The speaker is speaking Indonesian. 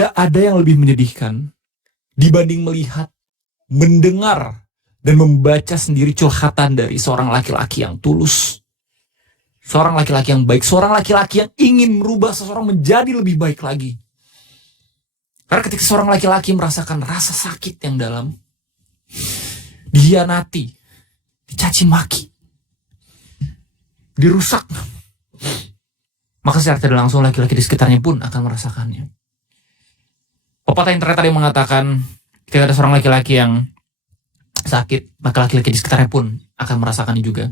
Tidak ada yang lebih menyedihkan dibanding melihat, mendengar, dan membaca sendiri curhatan dari seorang laki-laki yang tulus. Seorang laki-laki yang baik, seorang laki-laki yang ingin merubah seseorang menjadi lebih baik lagi. Karena ketika seorang laki-laki merasakan rasa sakit yang dalam, dihianati, dicaci maki, dirusak, maka secara tidak langsung laki-laki di sekitarnya pun akan merasakannya. Pepatah internet tadi mengatakan, ketika ada seorang laki-laki yang sakit, maka laki-laki di sekitarnya pun akan merasakannya juga.